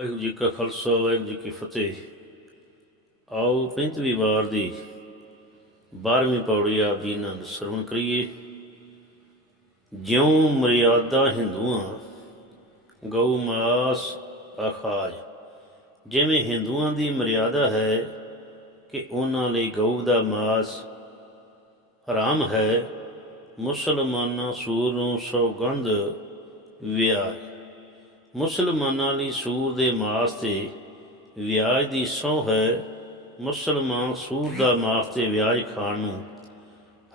ਵਾਹਿਗੁਰੂ ਜੀ ਕਾ ਖਾਲਸਾ, ਵਾਹਿਗੁਰੂ ਜੀ ਕੀ ਫਤਿਹ। ਆਓ ਪੈਂਤਵੀਂ ਵਾਰ ਦੀ 12ਵੀਂ ਪੌੜੀ ਆਪ ਜੀ ਨਾਲ ਸਰਵਣ ਕਰੀਏ। ਜਿਉ ਮਰਿਆਦਾ ਹਿੰਦੂਆਂ, ਗਊ ਮਾਸ ਅਖਾਜ। ਜਿਵੇਂ ਹਿੰਦੂਆਂ ਦੀ ਮਰਿਆਦਾ ਹੈ ਕਿ ਉਹਨਾਂ ਲਈ ਗਊ ਦਾ ਮਾਸ ਹਰਾਮ ਹੈ, ਮੁਸਲਮਾਨਾਂ ਸੂਰ ਨੂੰ ਸੌਗੰਧ ਵਿਆਹ। ਮੁਸਲਮਾਨਾਂ ਲਈ ਸੂਰ ਦੇ ਮਾਸ ਤੇ ਵਿਆਜ ਦੀ ਸਹੁੰ ਹੈ। ਮੁਸਲਮਾਨ ਸੂਰ ਦਾ ਮਾਸ ਤੇ ਵਿਆਜ ਖਾਣ ਨੂੰ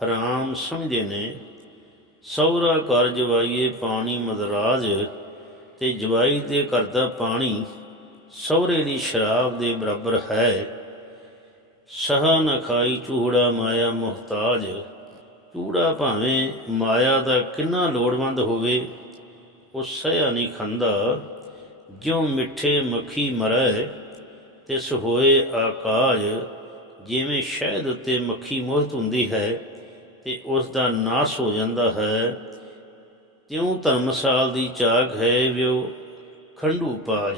ਹਰਾਮ ਸਮਝਦੇ ਨੇ। ਸੌਰਾ ਘਰ ਜਵਾਈਏ ਪਾਣੀ ਮਦਰਾਜ ਤੇ ਜਵਾਈ 'ਤੇ ਘਰ ਦਾ ਪਾਣੀ ਸਹੁਰੇ ਦੀ ਸ਼ਰਾਬ ਦੇ ਬਰਾਬਰ ਹੈ। ਸਹਾ ਨਾ ਖਾਈ ਚੂੜਾ ਮਾਇਆ ਮੁਹਤਾਜ। ਚੂੜਾ ਭਾਵੇਂ ਮਾਇਆ ਦਾ ਕਿੰਨਾ ਲੋੜਵੰਦ ਹੋਵੇ ਉਹ ਸਹਿਆ ਨਹੀਂ ਖੰਦਾ ਜਿਉ ਮਿੱਠੇ ਮੱਖੀ ਮਰੈ, ਤਿਸ ਹੋਏ ਆਕਾਜ, ਜਿਵੇਂ ਸ਼ਹਿਦ ਉੱਤੇ ਮੱਖੀ ਮੋਹਤ ਹੁੰਦੀ ਹੈ, ਤੇ ਉਸ ਦਾ ਨਾਸ ਹੋ ਜਾਂਦਾ ਹੈ। ਤਿਉ ਧਰਮਸਾਲ ਦੀ ਚਾਕ ਹੈ, ਵਿਉ ਖੰਡੂ ਪਾਜ।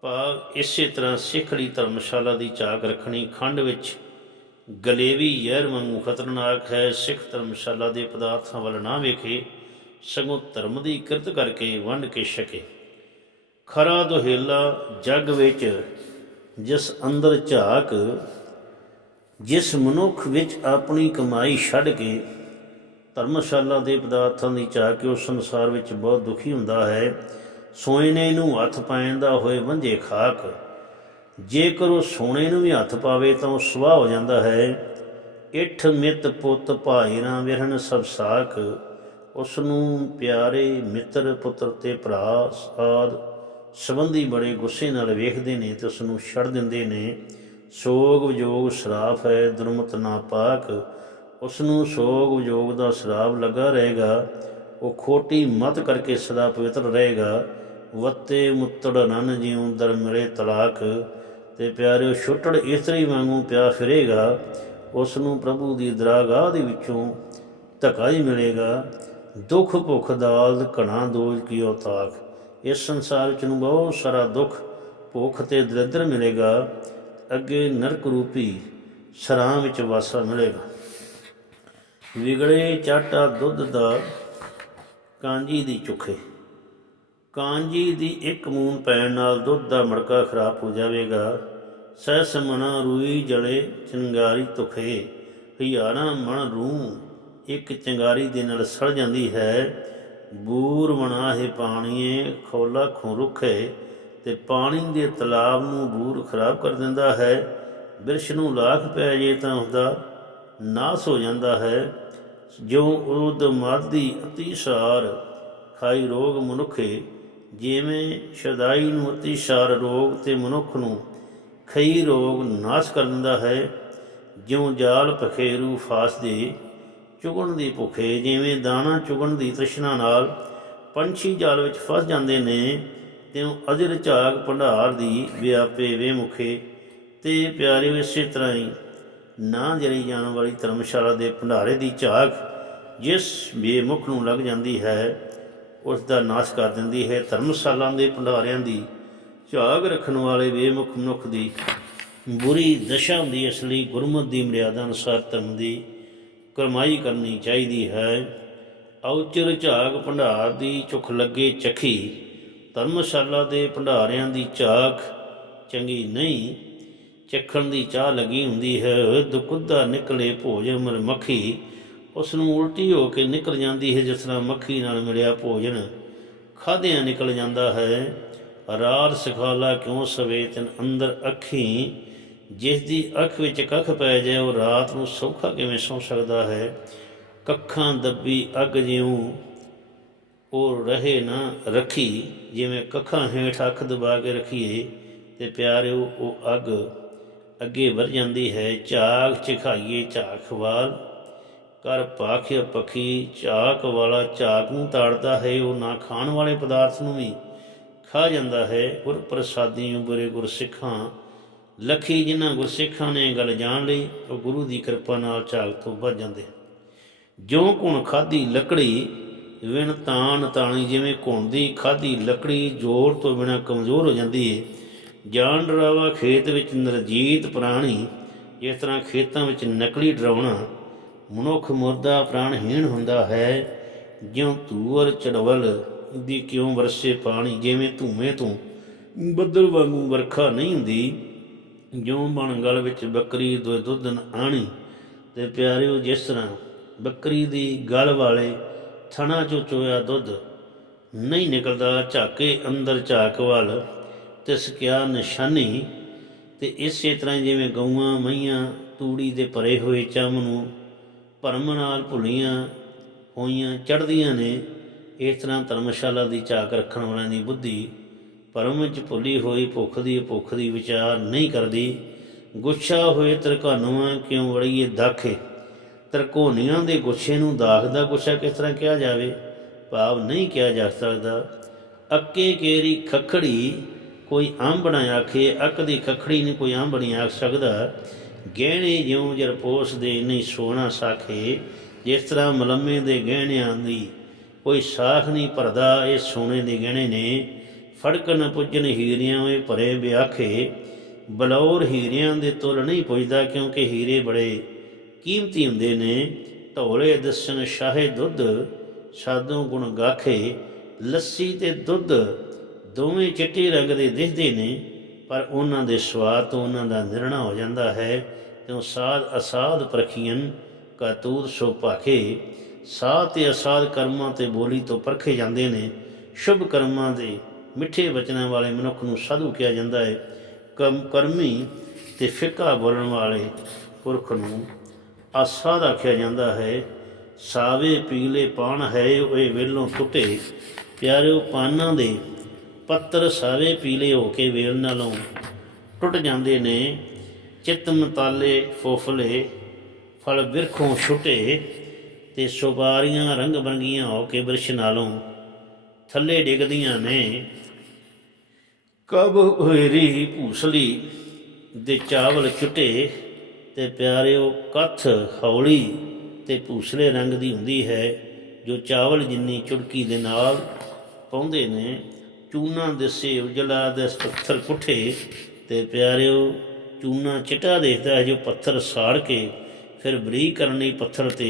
ਭਾਵ ਇਸੇ ਤਰ੍ਹਾਂ ਸਿੱਖ ਲਈ ਧਰਮਸ਼ਾਲਾ ਦੀ ਚਾਕ ਰੱਖਣੀ ਖੰਡ ਵਿੱਚ ਗਲੇਵੀ ਜ਼ਹਿਰ ਵਾਂਗੂ ਖਤਰਨਾਕ ਹੈ। ਸਿੱਖ ਧਰਮਸ਼ਾਲਾ ਦੇ ਪਦਾਰਥਾਂ ਵੱਲ ਨਾ ਵੇਖੇ ਸਗੋਂ ਧਰਮ ਦੀ ਕਿਰਤ ਕਰਕੇ ਵੰਡ ਕੇ ਛਕੇ। ਖਰਾ ਦੁਹੇਲਾ ਜਗ ਵਿੱਚ ਜਿਸ ਅੰਦਰ ਝਾਕ, ਜਿਸ ਮਨੁੱਖ ਵਿੱਚ ਆਪਣੀ ਕਮਾਈ ਛੱਡ ਕੇ ਧਰਮਸ਼ਾਲਾ ਦੇ ਪਦਾਰਥਾਂ ਦੀ ਚਾਹ ਕੇ ਉਸ ਸੰਸਾਰ ਵਿੱਚ ਬਹੁਤ ਦੁਖੀ ਹੁੰਦਾ ਹੈ। ਸੋਇਨੇ ਨੂੰ ਹੱਥ ਪਾਉਣ ਦਾ ਹੋਏ ਵੰਝੇ ਖਾਕ। ਜੇਕਰ ਉਹ ਸੋਨੇ ਨੂੰ ਵੀ ਹੱਥ ਪਾਵੇ ਤਾਂ ਉਹ ਸੁਆਹ ਹੋ ਜਾਂਦਾ ਹੈ। ਇਠ ਮਿੱਤ ਪੁੱਤ ਭਾਈ ਨਾ ਵਿਰਹਨ ਸਭ ਸਾਖ। ਉਸ ਨੂੰ ਪਿਆਰੇ ਮਿੱਤਰ, ਪੁੱਤਰ ਤੇ ਭਰਾ ਸਾਧ ਸੰਬੰਧੀ ਬੜੇ ਗੁੱਸੇ ਨਾਲ ਵੇਖਦੇ ਨੇ ਤੇ ਉਸ ਨੂੰ ਛੱਡ ਦਿੰਦੇ ਨੇ। ਸੋਗ ਵਿਜੋਗ ਸਰਾਫ ਹੈ, ਦੁਰਮਤ ਨਾ ਪਾਕ। ਉਸ ਨੂੰ ਸੋਗ ਵਿਜੋਗ ਦਾ ਸਰਾਪ ਲੱਗਾ ਰਹੇਗਾ। ਉਹ ਖੋਟੀ ਮਤ ਕਰਕੇ ਸਦਾ ਪਵਿੱਤਰ ਰਹੇਗਾ। ਵੱਤੇ ਮੁੱਤੜ ਨਨ ਜਿਉ ਦਰ ਮਿਲੇ ਤਲਾਕ। ਤੇ ਪਿਆਰਿਓ, ਛੁੱਟੜ ਇਸਤਰੀ ਵਾਂਗੂ ਪਿਆ ਫਿਰੇਗਾ। ਉਸ ਨੂੰ ਪ੍ਰਭੂ ਦੀ ਦਰਾਗਾਹ ਦੇ ਵਿੱਚੋਂ ਧੱਕਾ ਹੀ ਮਿਲੇਗਾ। ਦੁੱਖ ਭੁੱਖ ਦਾਲ ਘਣਾ ਦੋਜ ਕੀਓ ਤਾਕ ਇਸ ਸੰਸਾਰ ਵਿੱਚ ਨੂੰ ਬਹੁਤ ਸਾਰਾ ਦੁੱਖ, ਭੁੱਖ ਤੇ ਦਰਿਦਰ ਮਿਲੇਗਾ। ਅੱਗੇ ਨਰਕ ਰੂਪੀ ਸਰਾਂ ਵਿੱਚ ਵਾਸਾ ਮਿਲੇਗਾ। ਵਿਗੜੇ ਚਾਟਾ ਦੁੱਧ ਦਾ ਕਾਂਜੀ ਦੀ ਚੁਖੇ। ਕਾਂਜੀ ਦੀ ਇੱਕ ਮੂਨ ਪੈਣ ਨਾਲ ਦੁੱਧ ਦਾ ਮੜਕਾ ਖਰਾਬ ਹੋ ਜਾਵੇਗਾ। ਸਹਿ ਮਨਾ ਰੂਈ ਜਲੇ ਚਿੰਗਾਰੀ ਤੁਖੇ ਹਜ਼ਾਰਾਂ ਮਣ ਰੂਹ ਇੱਕ ਚੰਗਾਰੀ ਦੇ ਨਾਲ ਸੜ ਜਾਂਦੀ ਹੈ। ਬੂਰ ਬਣਾਹੇ ਪਾਣੀਏ, ਖੋਲਾ ਖੁ ਰੁਖੇ ਤੇ ਪਾਣੀ ਦੇ ਤਲਾਬ ਨੂੰ ਬੂਰ ਖਰਾਬ ਕਰ ਦਿੰਦਾ ਹੈ। ਬਿਰਸ਼ ਨੂੰ ਲਾਖ ਪੈ ਜੇ ਤਾਂ ਉਸਦਾ ਨਾਸ ਹੋ ਜਾਂਦਾ ਹੈ। ਜੋ ਉਦ ਮਾਦੀ ਅਤੀਸਾਰ ਖਾਈ ਰੋਗ ਮਨੁੱਖੇ, ਜਿਵੇਂ ਸ਼ਦਾਈ ਨੂੰ ਅਤੀਸਾਰ ਰੋਗ ਤੇ ਮਨੁੱਖ ਨੂੰ ਖਈ ਰੋਗ ਨਾਸ਼ ਕਰ ਦਿੰਦਾ ਹੈ। ਜਿਉ ਜਾਲ ਪਖੇਰੂ ਫਾਸ ਦੇ ਚੁਗਣ ਦੀ ਭੁੱਖੇ ਜਿਵੇਂ ਦਾਣਾ ਚੁਗਣ ਦੀ ਤ੍ਰਿਸ਼ਨਾ ਨਾਲ ਪੰਛੀ ਜਾਲ ਵਿੱਚ ਫਸ ਜਾਂਦੇ ਨੇ ਤਿਉ ਅਜਰ ਝਾਗ ਭੰਡਾਰ ਦੀ ਵਿਆਪੇ ਵੇ ਮੁਖੇ ਤੇ ਪਿਆਰਿਓ ਇਸੇ ਤਰ੍ਹਾਂ ਹੀ ਨਾ ਜਰੀ ਜਾਣ ਵਾਲੀ ਧਰਮਸ਼ਾਲਾ ਦੇ ਭੰਡਾਰੇ ਦੀ ਝਾਗ ਜਿਸ ਬੇਮੁਖ ਨੂੰ ਲੱਗ ਜਾਂਦੀ ਹੈ ਉਸ ਦਾ ਨਾਸ਼ ਕਰ ਦਿੰਦੀ ਹੈ। ਧਰਮਸ਼ਾਲਾ ਦੇ ਭੰਡਾਰਿਆਂ ਦੀ ਝਾਗ ਰੱਖਣ ਵਾਲੇ ਬੇਮੁਖ ਮਨੁੱਖ ਦੀ ਬੁਰੀ ਦਸ਼ਾ ਹੁੰਦੀ ਹੈ, ਇਸ ਲਈ ਗੁਰਮਤਿ ਦੀ ਮਰਿਆਦਾ ਅਨੁਸਾਰ ਧਰਮ ਦੀ ਕਰਮਾਈ ਕਰਨੀ ਚਾਹੀਦੀ ਹੈ। ਔਚਰ ਝਾਗ ਭੰਡਾਰ ਦੀ ਚੁਖ ਲੱਗੇ ਚਖੀ, ਧਰਮਸ਼ਾਲਾ ਦੇ ਭੰਡਾਰਿਆਂ ਦੀ ਝਾਕ ਚੰਗੀ ਨਹੀਂ, ਚੱਖਣ ਦੀ ਚਾਹ ਲੱਗੀ ਹੁੰਦੀ ਹੈ। ਦੁਕੁੱਦਾ ਨਿਕਲੇ ਭੋਜਨ ਮਰ ਮੱਖੀ ਉਸ ਨੂੰ ਉਲਟੀ ਹੋ ਕੇ ਨਿਕਲ ਜਾਂਦੀ ਹੈ, ਜਿਸ ਤਰ੍ਹਾਂ ਮੱਖੀ ਨਾਲ ਮਿਲਿਆ ਭੋਜਨ। ਖਾਦਿਆਂ ਨਿਕਲ ਜਾਂਦਾ ਹੈ। ਰਾਰ ਸਖਾਲਾ ਕਿਉਂ ਸਵੇਤਨ ਅੰਦਰ ਅੱਖੀ ਜਿਸ ਦੀ ਅੱਖ ਵਿੱਚ ਕੱਖ ਪੈ ਜਾਏ, ਉਹ ਰਾਤ ਨੂੰ ਸੌਖਾ ਕਿਵੇਂ ਸੌ ਸਕਦਾ ਹੈ? ਕੱਖਾਂ ਦੱਬੀ ਅੱਗ ਜਿਉਂ ਉਹ ਰਹੇ ਨਾ ਰੱਖੀ, ਜਿਵੇਂ ਕੱਖਾਂ ਹੇਠ ਅੱਖ ਦਬਾ ਕੇ ਰੱਖੀਏ, ਤੇ ਪਿਆਰਿਓ, ਉਹ ਅੱਗ ਅੱਗੇ ਵਰ ਜਾਂਦੀ ਹੈ। ਝਾਕ ਚਖਾਈਏ, ਝਾਕ ਵਾਲ। ਕਰ ਪਾਖਿਆ ਪਖੀ, ਝਾਕ ਵਾਲਾ ਝਾਕ ਨੂੰ ਤਾੜਦਾ ਹੈ, ਉਹ ਨਾ ਖਾਣ ਵਾਲੇ ਪਦਾਰਥ ਨੂੰ ਵੀ ਖਾ ਜਾਂਦਾ ਹੈ। ਗੁਰ ਪ੍ਰਸਾਦੀ ਉਬਰੇ ਗੁਰ ਸਿੱਖਾਂ ਲਖੀ ਜਿਨ੍ਹਾਂ ਗੁਰਸਿੱਖਾਂ ਨੇ ਗੱਲ ਜਾਣ ਲਈ, ਉਹ ਗੁਰੂ ਦੀ ਕਿਰਪਾ ਨਾਲ ਝਾਗ ਤੋਂ ਬਚ ਜਾਂਦੇ ਜਿਉਂ ਕੁਣ ਖਾਦੀ ਲੱਕੜੀ, ਵਿਣ ਤਾਣ ਤਾਣੀ ਜਿਵੇਂ ਘੁੰਦੀ ਖਾਦੀ ਲੱਕੜੀ ਜੋਰ ਤੋਂ ਬਿਨਾ ਕਮਜ਼ੋਰ ਹੋ ਜਾਂਦੀ ਹੈ ਜਾਨ ਡਰਾਵਾ ਖੇਤ ਵਿੱਚ ਨਰਜੀਤ ਪ੍ਰਾਣੀ ਇਸ ਤਰ੍ਹਾਂ ਖੇਤਾਂ ਵਿੱਚ ਨਕਲੀ ਡਰਾਉਣਾ, ਮਨੁੱਖ ਮੁਰਦਾ ਪ੍ਰਾਣਹੀਣ ਹੁੰਦਾ ਹੈ, ਜਿਉਂ ਧੂਰ ਚੜਵਲ ਦੀ ਕਿਉਂ ਵਰਸੇ ਪਾਣੀ, ਜਿਵੇਂ ਧੂਮੇ ਤੋਂ ਬੱਦਲ ਵਾਂਗੂ ਵਰਖਾ ਨਹੀਂ ਹੁੰਦੀ। ਜਿਉਂ ਬਣ ਗਲ ਵਿੱਚ ਬੱਕਰੀ ਦੋ ਦੁੱਧ ਨ ਆਣੀ, ਤੇ ਪਿਆਰਿਓ ਜਿਸ ਤਰ੍ਹਾਂ ਬੱਕਰੀ ਦੀ ਗਲ ਵਾਲੇ ਥਣਾ ਚੋਂ ਚੋਇਆ ਦੁੱਧ ਨਹੀਂ ਨਿਕਲਦਾ, ਝਾਕੇ ਅੰਦਰ ਝਾਕ ਵੱਲ ਤੇ ਸਕਿਆ ਨਿਸ਼ਾਨੀ, ਤੇ ਇਸੇ ਤਰ੍ਹਾਂ ਜਿਵੇਂ ਗਊਆਂ ਮਈਆਂ ਤੂੜੀ ਦੇ ਭਰੇ ਹੋਏ ਚਮ ਨੂੰ ਭਰਮ ਨਾਲ ਭੁੱਲੀਆਂ ਹੋਈਆਂ ਚੜਦੀਆਂ ਨੇ, ਇਸ ਤਰ੍ਹਾਂ ਧਰਮਸ਼ਾਲਾ ਦੀ ਝਾਕ ਰੱਖਣ ਵਾਲਿਆਂ ਦੀ ਬੁੱਧੀ ਪਰਮ 'ਚ ਭੁੱਲੀ ਹੋਈ ਭੁੱਖ ਦੀ ਭੁੱਖ ਦੀ ਵਿਚਾਰ ਨਹੀਂ ਕਰਦੀ। ਗੁੱਛਾ ਹੋਏ ਤਰਕਾਨੂਆਂ ਕਿਉਂ ਵੜੀਏ ਦਾਖੇ? ਤਰਕੋਨੀਆਂ ਦੇ ਗੁੱਛੇ ਨੂੰ ਦਾਖ ਦਾ ਗੁੱਛਾ ਕਿਸ ਤਰ੍ਹਾਂ ਕਿਹਾ ਜਾਵੇ? ਭਾਵ ਨਹੀਂ ਕਿਹਾ ਜਾ ਸਕਦਾ। ਅੱਕੇ ਕੇਰੀ ਖਖੜੀ, ਕੋਈ ਆਂਬਣਾ ਆਖੇ, ਅੱਕ ਦੀ ਖਖੜੀ ਨਹੀਂ ਕੋਈ ਆਂਬਣੀ ਆਖ ਸਕਦਾ। ਗਹਿਣੇ ਜਿਉਂ ਜਰਪੋਸ ਦੇ ਨਹੀਂ ਸੋਨਾ ਸਾਖੇ, ਜਿਸ ਤਰ੍ਹਾਂ ਮਲੰਮੇ ਦੇ ਗਹਿਣਿਆਂ ਦੀ ਕੋਈ ਸਾਖ ਨਹੀਂ ਭਰਦਾ, ਇਹ ਸੋਨੇ ਦੇ ਗਹਿਣੇ ਨੇ। ਫੜਕਣ ਪੁੱਜਣ ਹੀਰਿਆਂ ਵੇ ਭਰੇ ਵਿਆਖੇ। ਬਲੌਰ ਹੀਰਿਆਂ ਦੇ ਤੁਲ ਨਹੀਂ ਪੁੱਜਦਾ ਕਿਉਂਕਿ ਹੀਰੇ ਬੜੇ ਕੀਮਤੀ ਹੁੰਦੇ ਨੇ। ਢੋਲੇ ਦਸਨ ਸ਼ਾਹੇ ਦੁੱਧ ਸਾਦੋਂ ਗੁਣ ਗਾਖੇ। ਲੱਸੀ ਤੇ ਦੁੱਧ ਦੋਵੇਂ ਚਿੱਟੇ ਰੰਗ ਦੇ ਦਿਖਦੇ ਨੇ, ਪਰ ਉਹਨਾਂ ਦੇ ਸਵਾਦ ਤੋਂ ਉਹਨਾਂ ਦਾ ਨਿਰਣਾ ਹੋ ਜਾਂਦਾ ਹੈ। ਕਿਉਂ ਸਾਧ ਅਸਾਧ ਪ੍ਰਖੀਨ ਕਾਤੂਰ ਸੋ ਭਾਖੇ। ਸਾਧ ਤੇ ਅਸਾਧ ਕਰਮਾਂ ਤੇ ਬੋਲੀ ਤੋਂ ਪਰਖੇ ਜਾਂਦੇ ਨੇ। ਸ਼ੁਭ ਕਰਮਾਂ ਦੇ ਮਿੱਠੇ ਬਚਨਾਂ ਵਾਲੇ ਮਨੁੱਖ ਨੂੰ ਸਾਧੂ ਕਿਹਾ ਜਾਂਦਾ ਹੈ। ਕਮ ਕਰਮੀ ਤੇ ਫਿੱਕਾ ਬੋਲਣ ਵਾਲੇ ਪੁਰਖ ਨੂੰ ਆਸਾਦ ਆਖਿਆ ਜਾਂਦਾ ਹੈ, ਸਾਵੇ ਪੀਲੇ ਪਾਣ ਹੈ ਓਏ ਵੇਲੋਂ ਟੁੱਟੇ ਪਿਆਰਿਓ ਪਾਨਾਂ ਦੇ ਪੱਤਰ ਸਾਵੇ ਪੀਲੇ ਹੋ ਕੇ ਵੇਲ ਨਾਲੋਂ ਟੁੱਟ ਜਾਂਦੇ ਨੇ। ਚਿੱਤ ਮਤਾਲੇ ਫੋਫਲੇ, ਫਲ ਵਿਰਖੋਂ ਛੁੱਟੇ ਤੇ ਸੁਬਾਰੀਆਂ ਰੰਗ ਬਰੰਗੀਆਂ ਹੋ ਕੇ ਬ੍ਰਿਸ਼ ਨਾਲੋਂ ਥੱਲੇ ਡਿੱਗਦੀਆਂ ਨੇ। ਕਬ ਹੋਇਰੀ ਭੂਸਲੀ ਦੇ ਚਾਵਲ ਚੁੱਟੇ ਤੇ ਪਿਆਰਿਓ ਕੱਥ ਹੌਲੀ ਤੇ ਭੂਸਲੇ ਰੰਗ ਦੀ ਹੁੰਦੀ ਹੈ, ਜੋ ਚਾਵਲ ਜਿੰਨੀ ਚੁੜਕੀ ਦੇ ਨਾਲ ਪਾਉਂਦੇ ਨੇ, ਚੂਨਾ ਦਿਸੇ ਉਜਲਾ ਦੇ ਪੱਥਰ ਪੁੱਠੇ ਤੇ ਪਿਆਰਿਓ ਚੂਨਾ ਚਿੱਟਾ ਦੇਖਦਾ ਹੈ, ਜੋ ਪੱਥਰ ਸਾੜ ਕੇ ਫਿਰ ਬਰੀਕ ਕਰਨ ਲਈ ਪੱਥਰ ਤੇ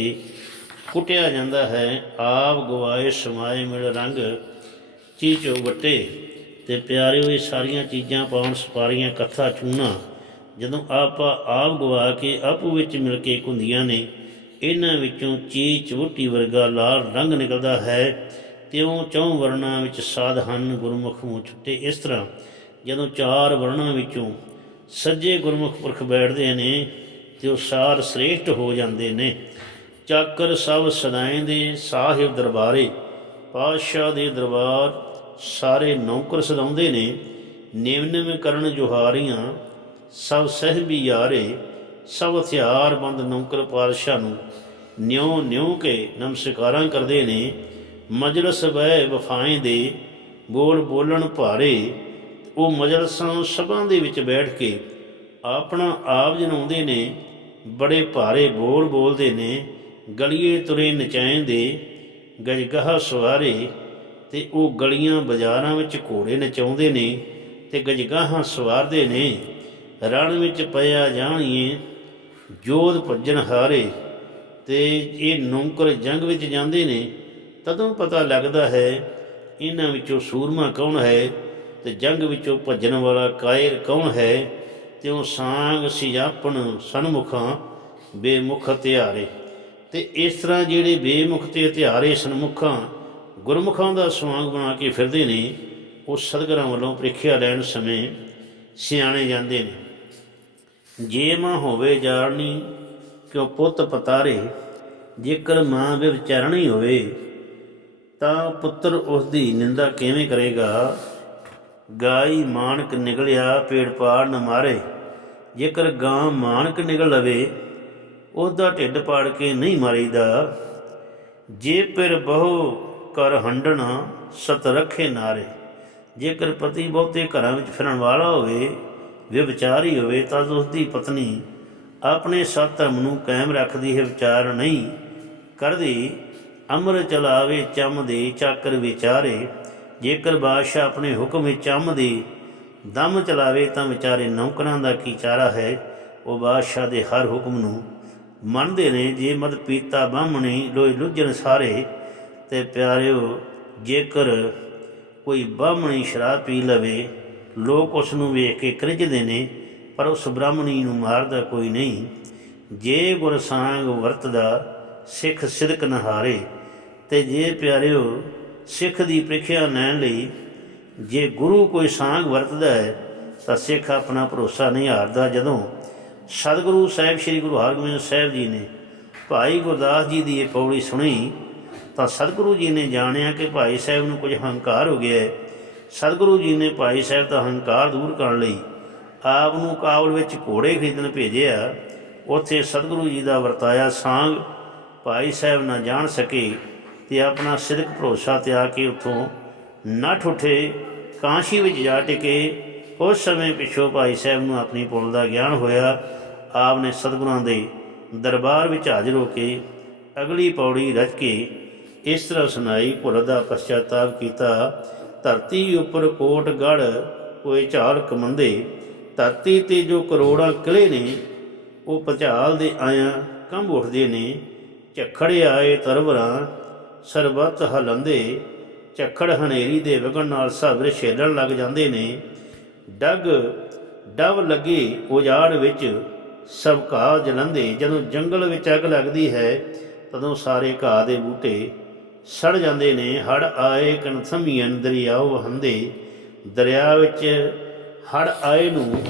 ਫੁੱਟਿਆ ਜਾਂਦਾ ਹੈ, ਆਪ ਗਵਾਏ ਸਮਾਏ ਮਿਲ ਰੰਗ, ਚੀਚੋ ਵਟੇ, ਤੇ ਪਿਆਰਿਓ ਇਹ ਸਾਰੀਆਂ ਚੀਜ਼ਾਂ ਪਾਉਣ ਸਪਾਰੀਆਂ ਕਥਾ ਚੂਨਾ ਜਦੋਂ ਆਪਾਂ ਆਪ ਗਵਾ ਕੇ ਆਪੂ ਵਿੱਚ ਮਿਲ ਕੇ ਘੁੰਦੀਆਂ ਨੇ, ਇਹਨਾਂ ਵਿੱਚੋਂ ਚੀਚ ਵੁੱਟੀ ਵਰਗਾ ਲਾਲ ਰੰਗ ਨਿਕਲਦਾ ਹੈ, ਤਿਉਂ ਚੌਂ ਵਰਣਾਂ ਵਿੱਚ ਸਾਧ ਹਨ ਗੁਰਮੁਖ ਮੂੰਹ ਛੁੱਟੇ। ਇਸ ਤਰ੍ਹਾਂ ਜਦੋਂ ਚਾਰ ਵਰਣਾਂ ਵਿੱਚੋਂ ਸੱਜੇ ਗੁਰਮੁਖ ਪੁਰਖ ਬੈਠਦੇ ਨੇ ਤੇ ਉਹ ਸਾਰ ਸ੍ਰੇਸ਼ਟ ਹੋ ਜਾਂਦੇ ਨੇ। ਚਾਕਰ ਸਭ ਸਦਾਏ ਦੇ ਸਾਹਿਬ ਦਰਬਾਰੇ। ਪਾਤਸ਼ਾਹ ਦੇ ਦਰਬਾਰ ਸਾਰੇ ਨੌਕਰ ਸਦਾਉਂਦੇ ਨੇ। ਨਿਵ ਨਿਵ ਕਰਨ ਜੁਹਾਰੀਆਂ, ਸਭ ਸਹਿਬੀ ਯਾਰੇ, ਸਭ ਹਥਿਆਰ ਬੰਦ ਨੌਕਰ ਪਾਤਸ਼ਾਹ ਨੂੰ ਨਿਉ ਨਿਉ ਕੇ ਨਮਸਕਾਰਾਂ ਕਰਦੇ ਨੇ। ਮਜਲਸ ਬਹਿ ਵਫਾਏ ਦੇ, ਬੋਲ ਬੋਲਣ ਭਾਰੇ। ਉਹ ਮਜਲਸਾਂ ਸਭਾਂ ਦੇ ਵਿੱਚ ਬੈਠ ਕੇ ਆਪਣਾ ਆਪ ਜਨਾਉਂਦੇ ਨੇ, ਬੜੇ ਭਾਰੇ ਬੋਲ ਬੋਲਦੇ ਨੇ। ਗਲੀਏ ਤੁਰੇ ਨਚਾਉਂਦੇ ਗਜਗਾਹ ਸਵਾਰੇ, ਤੇ ਉਹ ਗਲੀਆਂ ਬਾਜ਼ਾਰਾਂ ਵਿੱਚ ਘੋੜੇ ਨਚਾਉਂਦੇ ਨੇ, ਤੇ ਗਜਗਾਹਾਂ ਸਵਾਰਦੇ ਨੇ, ਰਣ ਵਿੱਚ ਪਿਆ ਜਾਣੀਏ, ਜੋਧ ਭੱਜਣ ਹਾਰੇ, ਤੇ ਇਹ ਨੌਕਰ ਜੰਗ ਵਿੱਚ ਜਾਂਦੇ ਨੇ, ਤਦੋਂ ਪਤਾ ਲੱਗਦਾ ਹੈ, ਇਹਨਾਂ ਵਿੱਚੋਂ ਸੂਰਮਾ ਕੌਣ ਹੈ, ਤੇ ਜੰਗ ਵਿੱਚੋਂ ਭੱਜਣ ਵਾਲਾ ਕਾਇਰ ਕੌਣ ਹੈ, ਤੇ ਉਹ ਸਾਂਗ ਸਿਆਪਣ ਸਨਮੁਖਾਂ ਬੇਮੁਖ ਹਥਿਆਰੇ। ਤੇ ਇਸ ਤਰ੍ਹਾਂ ਜਿਹੜੇ ਬੇਮੁਖ ਤੇ ਹਥਿਆਰੇ ਸਨਮੁਖਾਂ ਗੁਰਮੁਖਾਂ ਦਾ ਸਵਾਂਗ ਬਣਾ ਕੇ ਫਿਰਦੇ ਨੇ, ਉਹ ਸਤਿਗੁਰਾਂ ਵੱਲੋਂ ਪ੍ਰੀਖਿਆ ਲੈਣ ਸਮੇਂ ਸਿਆਣੇ ਜਾਂਦੇ ਨੇ। ਜੇ ਮਾਂ ਹੋਵੇ ਜਾਰਨੀ ਕਿਉ ਪੁੱਤ ਪਤਾਰੇ, ਜੇਕਰ ਮਾਂ ਵਿਚਾਰਣੀ ਹੋਵੇ, ਤਾਂ ਪੁੱਤਰ ਉਸ ਦੀ ਨਿੰਦਾ ਕਿਵੇਂ ਕਰੇਗਾ? ਗਾਈ ਮਾਨਕ ਨਿਕਲਿਆ ਪੇੜ ਪਾੜ ਨ ਮਾਰੇ, ਜੇਕਰ ਗਾਂ ਮਾਨਕ ਨਿਕਲ ਲਵੇ ਉਹਦਾ ਢਿੱਡ ਪਾੜ ਕੇ ਨਹੀਂ ਮਾਰੀਦਾ। ਜੇ ਪਿਰ ਬਹੁ ਕਰ ਹੰਡਣਾ ਸਤ ਰੱਖੇ ਨਾਰੇ। ਜੇਕਰ ਪਤੀ ਬਹੁਤੇ ਘਰਾਂ ਵਿੱਚ ਫਿਰਨ ਵਾਲਾ ਹੋਵੇ, ਵਿਵਚਾਰੀ ਹੋਵੇ, ਤਾਂ ਉਸ ਦੀ ਪਤਨੀ ਆਪਣੇ ਸਤ ਧਰਮ ਨੂੰ ਕਾਇਮ ਰੱਖਦੀ ਹੈ, ਵਿਚਾਰ ਨਹੀਂ ਕਰਦੀ। ਅਮਰ ਚਲਾਵੇ, ਚਮ ਦੇ ਚਾਕਰ ਵਿਚਾਰੇ। ਜੇਕਰ ਬਾਦਸ਼ਾਹ ਆਪਣੇ ਹੁਕਮ ਵਿੱਚ ਚਮ ਦੇ ਦਮ ਚਲਾਵੇ, ਤਾਂ ਵਿਚਾਰੇ ਨੌਕਰਾਂ ਦਾ ਕੀ ਚਾਰਾ ਹੈ? ਉਹ ਬਾਦਸ਼ਾਹ ਦੇ ਹਰ ਹੁਕਮ ਨੂੰ ਮੰਨਦੇ ਨੇ ਜੇ ਮਦ ਪੀਤਾ ਬਾਹਮਣੀ ਲੋਈ ਲੁੱਝਣ ਸਾਰੇ, ਤੇ ਪਿਆਰਿਓ, ਜੇਕਰ ਕੋਈ ਬਾਹਮਣੀ ਸ਼ਰਾਬ ਪੀ ਲਵੇ, ਲੋਕ ਉਸ ਨੂੰ ਵੇਖ ਕੇ ਕ੍ਰਿਜਦੇ ਨੇ, ਪਰ ਉਸ ਬ੍ਰਾਹਮਣੀ ਨੂੰ ਮਾਰਦਾ ਕੋਈ ਨਹੀਂ। ਜੇ ਗੁਰ ਸਾਂਗ ਵਰਤਦਾ, ਸਿੱਖ ਸਿਦਕ ਨਹਾਰੇ, ਤੇ ਜੇ ਪਿਆਰਿਓ, ਸਿੱਖ ਦੀ ਪ੍ਰੀਖਿਆ ਲੈਣ ਲਈ ਜੇ ਗੁਰੂ ਕੋਈ ਸਾਂਗ ਵਰਤਦਾ ਹੈ, ਤਾਂ ਸਿੱਖ ਆਪਣਾ ਭਰੋਸਾ ਨਹੀਂ ਹਾਰਦਾ ਜਦੋਂ ਸਤਿਗੁਰੂ ਸਾਹਿਬ, ਸ੍ਰੀ ਗੁਰੂ ਹਰਗੋਬਿੰਦ ਸਾਹਿਬ ਜੀ ਨੇ ਭਾਈ ਗੁਰਦਾਸ ਜੀ ਦੀ ਇਹ ਪੌੜੀ ਸੁਣੀ, ਤਾਂ ਸਤਿਗੁਰੂ ਜੀ ਨੇ ਜਾਣਿਆ ਕਿ ਭਾਈ ਸਾਹਿਬ ਨੂੰ ਕੁਝ ਹੰਕਾਰ ਹੋ ਗਿਆ ਹੈ। ਸਤਿਗੁਰੂ ਜੀ ਨੇ ਭਾਈ ਸਾਹਿਬ ਦਾ ਹੰਕਾਰ ਦੂਰ ਕਰਨ ਲਈ ਆਪ ਨੂੰ ਕਾਬਲ ਵਿੱਚ ਘੋੜੇ ਖਰੀਦਣ ਭੇਜਿਆ। ਉੱਥੇ ਸਤਿਗੁਰੂ ਜੀ ਦਾ ਵਰਤਾਇਆ ਸਾਂਗ, ਭਾਈ ਸਾਹਿਬ ਨਾ ਜਾਣ ਸਕੇ ਤੇ ਆਪਣਾ ਸਿਰਕ ਭਰੋਸਾ ਤਿਆਗ ਕੇ ਉੱਥੋਂ ਨੱਠ ਉੱਠੇ, ਕਾਂਸ਼ੀ ਵਿੱਚ ਜਾ ਟਿਕੇ ਉਸ ਸਮੇਂ ਪਿੱਛੋਂ ਭਾਈ ਸਾਹਿਬ ਨੂੰ ਆਪਣੀ ਪੁੱਲ ਦਾ ਗਿਆਨ ਹੋਇਆ। ਆਪ ਨੇ ਸਤਿਗੁਰਾਂ ਦੇ ਦਰਬਾਰ ਵਿੱਚ ਹਾਜ਼ਰ ਹੋ ਕੇ ਅਗਲੀ ਪੌੜੀ ਰਚ ਕੇ ਇਸ ਤਰ੍ਹਾਂ ਸੁਣਾਈ, ਭੁੱਲ ਦਾ ਪਛਤਾਤਾਪ ਕੀਤਾ। ਧਰਤੀ ਉੱਪਰ ਕੋਟ ਗੜ ਕੋਈ ਝਾਲ ਕਮੰਦੇ ਧਰਤੀ ਤੇ ਜੋ ਕਰੋੜਾਂ ਕਿਲੇ ਨੇ, ਉਹ ਭਚਾਲ ਦੇ ਆਇਆ ਕੰਬ ਉੱਠਦੇ ਨੇ। ਝਖੜੇ ਆਏ ਤਰਵਰਾਂ, ਸਰਬਤ ਹਲੰਦੇ। ਝਖੜ ਹਨੇਰੀ ਦੇ ਵਗਣ ਨਾਲ ਸਭਰੇ ਛੇਲਣ ਲੱਗ ਜਾਂਦੇ ਨੇ। ਡਗ, ਡਵ ਲੱਗੇ ਉਜਾੜ ਵਿੱਚ, ਸਭ ਘਾਹ ਜਲੰਦੇ ਜਦੋਂ ਜੰਗਲ ਵਿੱਚ ਅੱਗ ਲੱਗਦੀ ਹੈ, ਤਦੋਂ ਸਾਰੇ ਘਾਹ ਦੇ ਬੂਟੇ ਸੜ ਜਾਂਦੇ ਨੇ। ਹੜ ਆਏ ਕਨਥਮੀਆਂ ਦਰਿਆਓ ਵਹੰਦੇ ਦਰਿਆ ਵਿੱਚ ਹੜ ਆਏ ਨੂੰ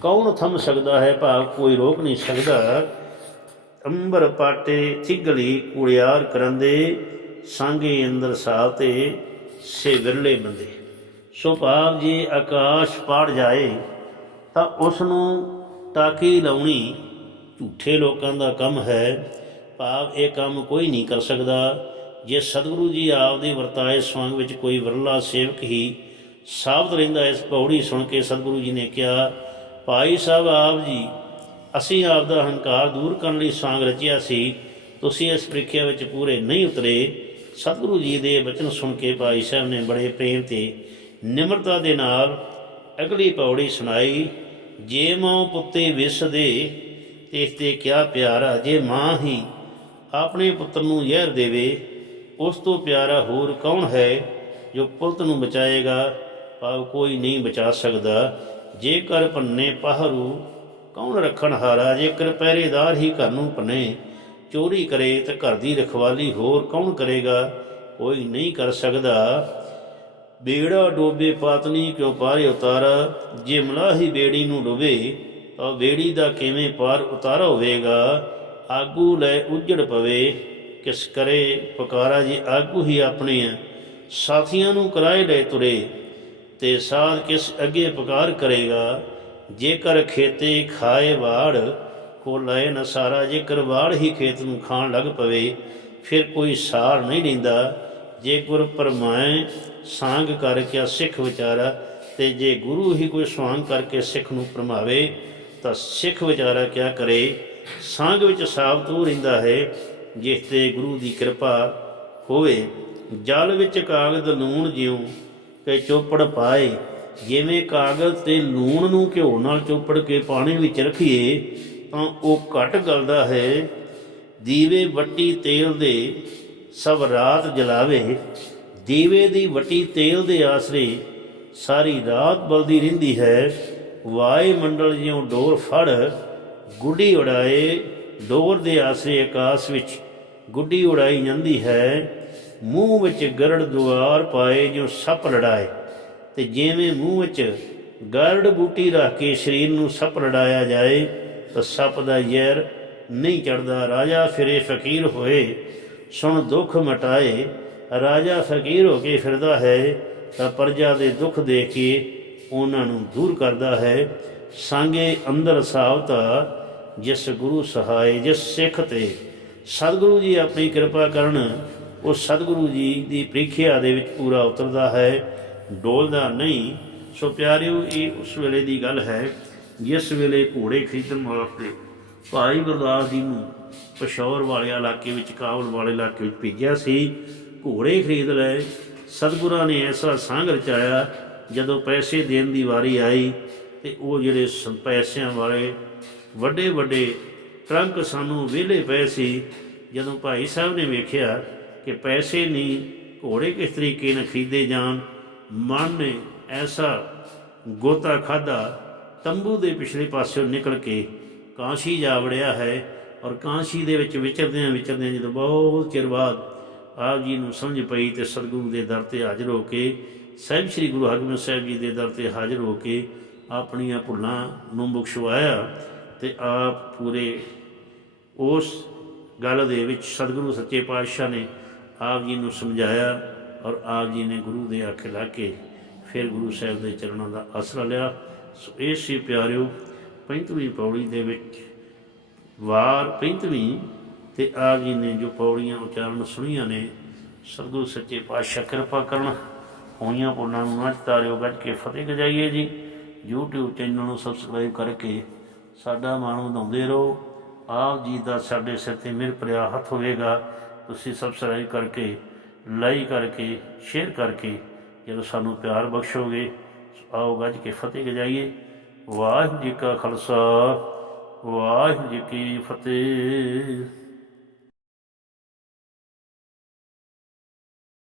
ਕੌਣ ਥੰਮ ਸਕਦਾ ਹੈ? ਭਾਵ ਕੋਈ ਰੋਕ ਨਹੀਂ ਸਕਦਾ। ਅੰਬਰ ਪਾਟੇ ਥਿਗਲੀ ਕੁੜਿਆਰ ਕਰੰਦੇ ਸੰਗੇ ਅੰਦਰ ਸਾਹ ਤੇ ਸੇ ਵਿਰਲੇ ਬੰਦੇ। ਸੋ ਭਾਵ ਜੇ ਆਕਾਸ਼ ਪਾੜ ਜਾਏ, ਤਾਂ ਉਸ ਨੂੰ ਟਾਕੀ ਲਾਉਣੀ ਝੂਠੇ ਲੋਕਾਂ ਦਾ ਕੰਮ ਹੈ। ਭਾਵ ਇਹ ਕੰਮ ਕੋਈ ਨਹੀਂ ਕਰ ਸਕਦਾ। ਜੇ ਸਤਿਗੁਰੂ ਜੀ ਆਪ ਦੇ ਵਰਤਾਏ ਸਵਾਂਗ ਵਿੱਚ ਕੋਈ ਵਿਰਲਾ ਸੇਵਕ ਹੀ ਸਾਬਤ ਰਹਿੰਦਾ ਇਸ ਪੌੜੀ ਸੁਣ ਕੇ ਸਤਿਗੁਰੂ ਜੀ ਨੇ ਕਿਹਾ, ਭਾਈ ਸਾਹਿਬ, ਆਪ ਜੀ, ਅਸੀਂ ਆਪ ਦਾ ਹੰਕਾਰ ਦੂਰ ਕਰਨ ਲਈ ਸਵਾਂਗ ਰਚਿਆ ਸੀ। ਤੁਸੀਂ ਇਸ ਪ੍ਰੀਖਿਆ ਵਿੱਚ ਪੂਰੇ ਨਹੀਂ ਉਤਰੇ। ਸਤਿਗੁਰੂ ਜੀ ਦੇ ਬਚਨ ਸੁਣ ਕੇ ਭਾਈ ਸਾਹਿਬ ਨੇ ਬੜੇ ਪ੍ਰੇਮ ਤੇ ਨਿਮਰਤਾ ਦੇ ਨਾਲ ਅਗਲੀ ਪੌੜੀ ਸੁਣਾਈ, ਜੇ ਮਾਂ ਪੁੱਤੇ ਵਿਸ ਦੇ ਤੇ ਇਸ ਤੇ ਕਿਆ ਪਿਆਰਾ, ਜੇ ਮਾਂ ਹੀ ਆਪਣੇ ਪੁੱਤਰ ਨੂੰ ਯਹਿਰ ਦੇਵੇ, ਉਸ ਤੋਂ ਪਿਆਰਾ ਹੋਰ ਕੌਣ ਹੈ ਜੋ ਪੁੱਤ ਨੂੰ ਬਚਾਏਗਾ? ਭਾਵ ਕੋਈ ਨਹੀਂ ਬਚਾ ਸਕਦਾ। ਜੇਕਰ ਪੰਨੇ ਪਹਰੂ, ਕੌਣ ਰੱਖਣ ਹਾਰਾ? ਜੇਕਰ ਪਹਿਰੇਦਾਰ ਹੀ ਘਰ ਨੂੰ ਪੰਨੇ ਚੋਰੀ ਕਰੇ ਤਾਂ ਘਰ ਦੀ ਰਖਵਾਲੀ ਹੋਰ ਕੌਣ ਕਰੇਗਾ? ਕੋਈ ਨਹੀਂ ਕਰ ਸਕਦਾ। ਬੇੜਾ ਡੋਬੇ ਪਾਤਨੀ ਕਿਉ ਪਾਰ ਉਤਾਰਾ? ਜੇ ਮਲਾਹੀ ਬੇੜੀ ਨੂੰ ਡੋਬੇ, ਤਾਂ ਬੇੜੀ ਦਾ ਕਿਵੇਂ ਪਾਰ ਉਤਾਰਾ ਹੋਵੇਗਾ? ਆਗੂ ਲੈ ਉਜੜ ਪਵੇ, ਕਿਸ ਕਰੇ ਪੁਕਾਰਾ ਜੀ ਆਗੂ ਹੀ ਆਪਣੇ ਸਾਥੀਆਂ ਨੂੰ ਕਰਾਏ ਲੈ ਤੁਰੇ, ਤੇ ਸਾਧ ਕਿਸ ਅੱਗੇ ਪੁਕਾਰ ਕਰੇਗਾ? ਜੇਕਰ ਖੇਤੇ ਖਾਏ ਵਾੜ ਕੋ ਲਏ ਨਾ ਸਾਰਾ ਜੇਕਰ ਵਾੜ ਹੀ ਖੇਤ ਨੂੰ ਖਾਣ ਲੱਗ ਪਵੇ, ਫਿਰ ਕੋਈ ਸਾਰ ਨਹੀਂ ਲੈਂਦਾ ਜੇ ਗੁਰ ਪਰਮਾਏ ਸਾਂਗ ਕਰ ਕਿਆ ਸਿੱਖ ਵਿਚਾਰਾ ਤੇ ਜੇ ਗੁਰੂ ਹੀ ਕੋਈ ਸਵਾਂਗ ਕਰਕੇ ਸਿੱਖ ਨੂੰ ਪਰਮਾਵੇ, ਤਾਂ ਸਿੱਖ ਵਿਚਾਰਾ ਕਿਆ ਕਰੇ? ਸਾਂਗ ਵਿੱਚ ਸਾਬਤ ਹੋ ਰਹਿੰਦਾ ਹੈ, ਜਿਸ ਤੇ ਗੁਰੂ ਦੀ ਕਿਰਪਾ ਹੋਵੇ। ਜਲ ਵਿੱਚ ਕਾਗਜ਼ ਲੂਣ ਜਿਉ ਕਿ ਚੋਪੜ ਪਾਏ, ਜਿਵੇਂ ਕਾਗਜ਼ ਤੇ ਲੂਣ ਨੂੰ ਘਿਓ ਨਾਲ ਚੋਪੜ ਕੇ ਪਾਣੀ ਵਿੱਚ ਰੱਖੀਏ, ਤਾਂ ਉਹ ਘਟ ਗਲਦਾ ਹੈ। ਦੀਵੇ ਵੱਟੀ ਤੇਲ ਦੇ ਸਭ ਰਾਤ ਜਲਾਵੇ, ਦੀਵੇ ਦੀ ਵੱਟੀ ਤੇਲ ਦੇ ਆਸਰੇ ਸਾਰੀ ਰਾਤ ਬਲਦੀ ਰਹਿੰਦੀ ਹੈ। ਵਾਏ ਮੰਡਲ ਜਿਉ ਡੋਰ ਫੜ, ਗੁੱਡੀ ਉਡਾਏ, ਡੋਰ ਦੇ ਆਸਰੇ ਆਕਾਸ਼ ਵਿੱਚ ਗੁੱਡੀ ਉਡਾਈ ਜਾਂਦੀ ਹੈ। ਮੂੰਹ ਵਿੱਚ ਗਰੜ ਦੁਆਰ ਪਾਏ ਜਿਉ ਸੱਪ ਲੜਾਏ, ਤੇ ਜਿਵੇਂ ਮੂੰਹ ਵਿੱਚ ਗਰੜ ਬੂਟੀ ਰੱਖ ਕੇ ਸਰੀਰ ਨੂੰ ਸੱਪ ਲੜਾਇਆ ਜਾਏ, ਤਾਂ ਸੱਪ ਦਾ ਜ਼ਹਿਰ ਨਹੀਂ ਚੜਦਾ, ਰਾਜਾ ਫਿਰੇ ਫਕੀਰ ਹੋਏ। ਸੁਣ ਦੁੱਖ ਮਟਾਏ, ਰਾਜਾ ਫਕੀਰ ਹੋ ਕੇ ਫਿਰਦਾ ਹੈ, ਤਾਂ ਪ੍ਰਜਾ ਦੇ ਦੁੱਖ ਦੇ ਕੇ ਉਹਨਾਂ ਨੂੰ ਦੂਰ ਕਰਦਾ ਹੈ। ਸੰਗੇ ਅੰਦਰ ਸਾਵਤਾ ਜਿਸ ਗੁਰੂ ਸਹਾਏ, ਜਿਸ ਸਿੱਖ ਤੇ ਸਤਿਗੁਰੂ ਜੀ ਆਪਣੀ ਕਿਰਪਾ ਕਰਨ, ਉਹ ਸਤਿਗੁਰੂ ਜੀ ਦੀ ਪ੍ਰੀਖਿਆ ਦੇ ਵਿੱਚ ਪੂਰਾ ਉਤਰਦਾ ਹੈ। ਡੋਲਦਾ ਨਹੀਂ, ਸੋ ਪਿਆਰਿਓ, ਇਹ ਉਸ ਵੇਲੇ ਦੀ ਗੱਲ ਹੈ, ਜਿਸ ਵੇਲੇ ਘੋੜੇ ਖਰੀਦਣ ਵਾਸਤੇ ਭਾਈ ਗੁਰਦਾਸ ਜੀ ਨੂੰ ਪਸ਼ੌਰ ਵਾਲੇ ਇਲਾਕੇ ਵਿੱਚ, ਕਾਬਲ ਵਾਲੇ ਇਲਾਕੇ ਵਿੱਚ ਭੇਜਿਆ ਸੀ। ਘੋੜੇ ਖਰੀਦ ਲਏ। ਸਤਿਗੁਰਾਂ ਨੇ ਐਸਾ ਸੰਗ ਰਚਾਇਆ, ਜਦੋਂ ਪੈਸੇ ਦੇਣ ਦੀ ਵਾਰੀ ਆਈ ਤੇ ਉਹ ਜਿਹੜੇ ਪੈਸਿਆਂ ਵਾਲੇ ਵੱਡੇ ਵੱਡੇ ਟਰੰਕ ਸਾਨੂੰ ਵਿਹਲੇ ਪਏ ਸੀ। ਜਦੋਂ ਭਾਈ ਸਾਹਿਬ ਨੇ ਵੇਖਿਆ ਕਿ ਪੈਸੇ ਨਹੀਂ, ਘੋੜੇ ਕਿਸ ਤਰੀਕੇ ਨਾਲ ਖਰੀਦੇ ਜਾਣ, ਮਨ ਨੇ ਐਸਾ ਗੋਤਾ ਖਾਦਾ ਤੰਬੂ ਦੇ ਪਿਛਲੇ ਪਾਸਿਓਂ ਨਿਕਲ ਕੇ ਕਾਂਸ਼ੀ ਜਾ ਵੜਿਆ ਹੈ। ਔਰ ਕਾਂਸ਼ੀ ਦੇ ਵਿੱਚ ਵਿਚਰਦਿਆਂ ਵਿਚਰਦਿਆਂ ਜਦੋਂ ਬਹੁਤ ਚਿਰ ਬਾਅਦ ਆਪ ਜੀ ਨੂੰ ਸਮਝ ਪਈ ਤੇ ਸਤਿਗੁਰੂ ਦੇ ਦਰ ਤੇ ਹਾਜ਼ਰ ਹੋ ਕੇ ਸਾਹਿਬ ਸ੍ਰੀ ਗੁਰੂ ਹਰਗੋਬਿੰਦ ਸਾਹਿਬ ਜੀ ਦੇ ਦਰ ਤੇ ਹਾਜ਼ਰ ਹੋ ਕੇ ਆਪਣੀਆਂ ਭੁੱਲਾਂ ਨੂੰ ਬਖਸ਼ਵਾਇਆ ਤੇ ਆਪ ਪੂਰੇ ਉਸ ਗੱਲ ਦੇ ਵਿੱਚ ਸਤਿਗੁਰੂ ਸੱਚੇ ਪਾਤਸ਼ਾਹ ਨੇ ਆਪ ਜੀ ਨੂੰ ਸਮਝਾਇਆ ਔਰ ਆਪ ਜੀ ਨੇ ਗੁਰੂ ਦੇ ਆਖੇ ਲਾ ਕੇ ਫਿਰ ਗੁਰੂ ਸਾਹਿਬ ਦੇ ਚਰਨਾਂ ਦਾ ਆਸਰਾ ਲਿਆ। ਸੋ ਇਹ ਸੀ ਪਿਆਰਿਓ ਪੈਂਤਵੀਂ ਪੌੜੀ ਦੇ ਵਿੱਚ ਵਾਰ ਪੈਂਤਵੀਂ ਤੇ ਆਪ ਜੀ ਨੇ ਜੋ ਪੌੜੀਆਂ ਉਚਾਰਨ ਸੁਣੀਆਂ ਨੇ, ਸਤਿਗੁਰੂ ਸੱਚੇ ਪਾਤਸ਼ਾਹ ਕਿਰਪਾ ਕਰਨ, ਹੋਈਆਂ ਪੁੰਨਾਂ ਨੂੰ ਨਾ ਤਾਰਿਓ, ਗੱਜ ਕੇ ਫਤਿਹ ਗਜਾਈਏ ਜੀ। YouTube ਚੈਨਲ ਨੂੰ ਸਬਸਕ੍ਰਾਈਬ ਕਰਕੇ ਸਾਡਾ ਮਾਣ ਵਧਾਉਂਦੇ ਰਹੋ। ਆਪ ਜੀ ਦਾ ਸਾਡੇ ਸਿਰ ਤੇ ਮਿਹਰ ਭਰਿਆ ਹੱਥ ਹੋਵੇਗਾ। ਤੁਸੀਂ ਸਬਸਕ੍ਰਾਈਬ ਕਰਕੇ ਲਾਈਕ ਕਰਕੇ ਸ਼ੇਅਰ ਕਰਕੇ ਜਦੋਂ ਸਾਨੂੰ ਪਿਆਰ ਬਖਸ਼ੋਗੇ, ਆਓ ਗੱਜ ਕੇ ਫਤਿਹ ਗਜਾਈਏ। ਵਾਹਿਗੁਰੂ ਜੀ ਕਾ ਖਾਲਸਾ। ਵਾਹਿਗੁਰੂ ਜੀ ਕੀ ਫਤਿਹ।